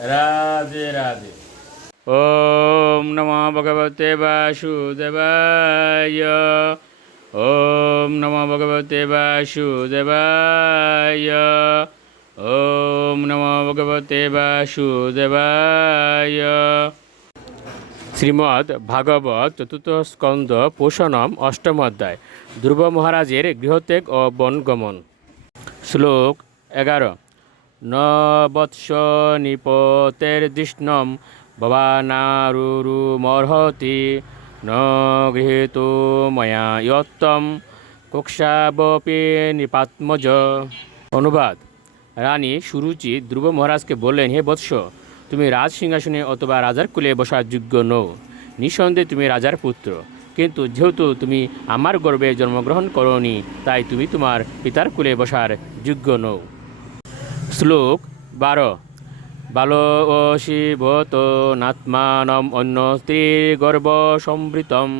রাধে রাধে। ওম নমো ভগবতে বাসুদেবায়। ওম নমো ভগবতে বাসুদেবায়। ওম নমো ভগবতে বাসুদেবায়। শ্রীমদ্ ভাগবত চতুর্থ স্কন্দ পোষণম অষ্টম অধ্যায়। ধ্রুব মহারাজের গৃহত্যাগ ও বনগমন। শ্লোক 11। ন বৎস নিপতের্দিষ্ণম ভবানারুরুমর্হতি ন গৃহীত ময়া ইয়ত্তম কক্ষাবপি নিপাত্মজ। অনুবাদ। রানী সুরুচি ধ্রুব মহারাজকে বললেন, হে বৎস, তুমি রাজ সিংহাসনে অথবা রাজার কুলে বসার যোগ্য নও। নিঃসন্দেহে তুমি রাজার পুত্র, কিন্তু যেহেতু তুমি আমার গর্ভে জন্মগ্রহণ করনি, তাই তুমি তোমার পিতার কুলে বসার যোগ্য নও। শ্লোক 12। বালশিভত নাত্মানম অন্য স্ত্রীর গর্ভ সম্ভৃতম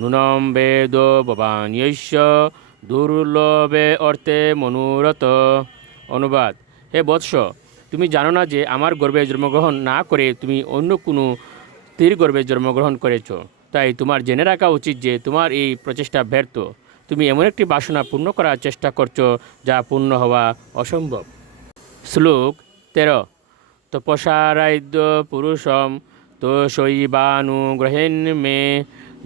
নূনম বেদ ভবান্যস্য দুর্লভে অর্থে মনোরথ। অনুবাদ। হে বৎস, তুমি জানো না যে আমার গর্ভে জন্মগ্রহণ না করে তুমি অন্য কোনো স্ত্রীর গর্ভে জন্মগ্রহণ করেছ। তাই তোমার জেনে রাখা উচিত যে তোমার এই প্রচেষ্টা ব্যর্থ। তুমি এমন একটি বাসনা পূর্ণ করার চেষ্টা করছো যা পূর্ণ হওয়া অসম্ভব। শ্লোক 13। তপসারাধ্য পুরুষম তো শৈবানুগ্রহেণ মে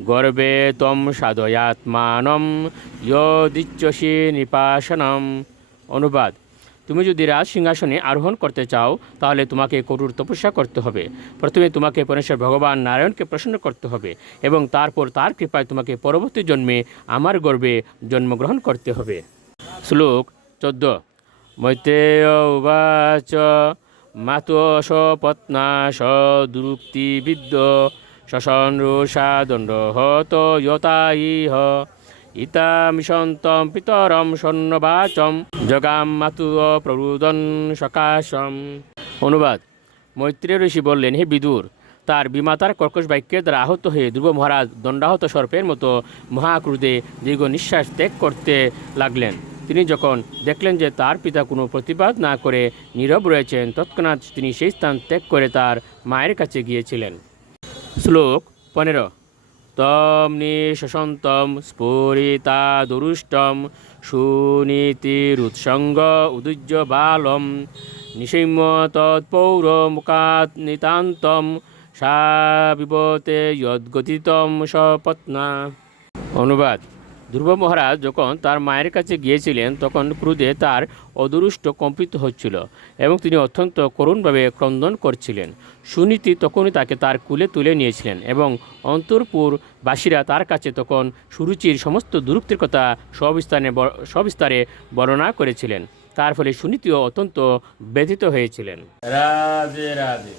গর্বে তম সাধয়াত্মানম ইয়দিচ্ছসি নিপাসনম। অনুবাদ। তুমি যদি রাজ সিংহাসনে আরোহণ করতে চাও, তাহলে তোমাকে কঠোর তপস্যা করতে হবে। প্রথমে তোমাকে পরমেশ্বর ভগবান নারায়ণকে প্রসন্ন করতে হবে এবং তারপর তার কৃপায় তোমাকে পরবর্তী জন্মে আমার গর্ভে জন্মগ্রহণ করতে হবে। শ্লোক 14। মৈত্রেয় উবাচ মাতুঃসপত্না সদুক্তিবিদ্য শশনরুষা দণ্ডহত যতা ইহ ইতামিশন্तं পিতরম স্বর্ণবাচম জগাম মাতু প্ররুদন সকাশম। অনুবাদ। মৈত্রেয় ঋষি বললেন, হে বিদুর, তার বিমাতার কর্কশ বাক্যের দ্বারা আহত হয়ে ধ্রুব মহারাজ দণ্ডাহত সর্পের মতো মহাক্রোধে দীর্ঘ নিঃশ্বাস ত্যাগ করতে লাগলেন। তিনি যখন দেখলেন যে তার পিতা কোনো প্রতিবাদ না করে নীরব রয়েছেন, তৎক্ষণাৎ তিনি সেই স্থান ত্যাগ করে তার মায়ের কাছে গিয়েছিলেন। শ্লোক 15। তম নিঃশসন্তম স্ফুরিতা দুরুষ্টম সুনীতিরুৎসঙ্গ উদুজ্য বালম নিশৈম্য তৎপৌর মুখাত নিতান্তম সা বিবতে যদ্গতিতম সপত্না। অনুবাদ। ধ্রুব মহারাজ যখন তার মায়ের কাছে গিয়েছিলেন, তখন ক্রোধে তার অদুরুষ্ট কম্পিত হচ্ছিল এবং তিনি অত্যন্ত করুণভাবে ক্রন্দন করছিলেন। সুনীতি তখনই তাকে তার কুলে তুলে নিয়েছিলেন এবং অন্তরপুরবাসীরা তার কাছে তখন সুরুচির সমস্ত দুরুক্তির কথা সবিস্তারে বর্ণনা করেছিলেন। তার ফলে সুনীতিও অত্যন্ত ব্যথিত হয়েছিলেন। রাধে রাধে।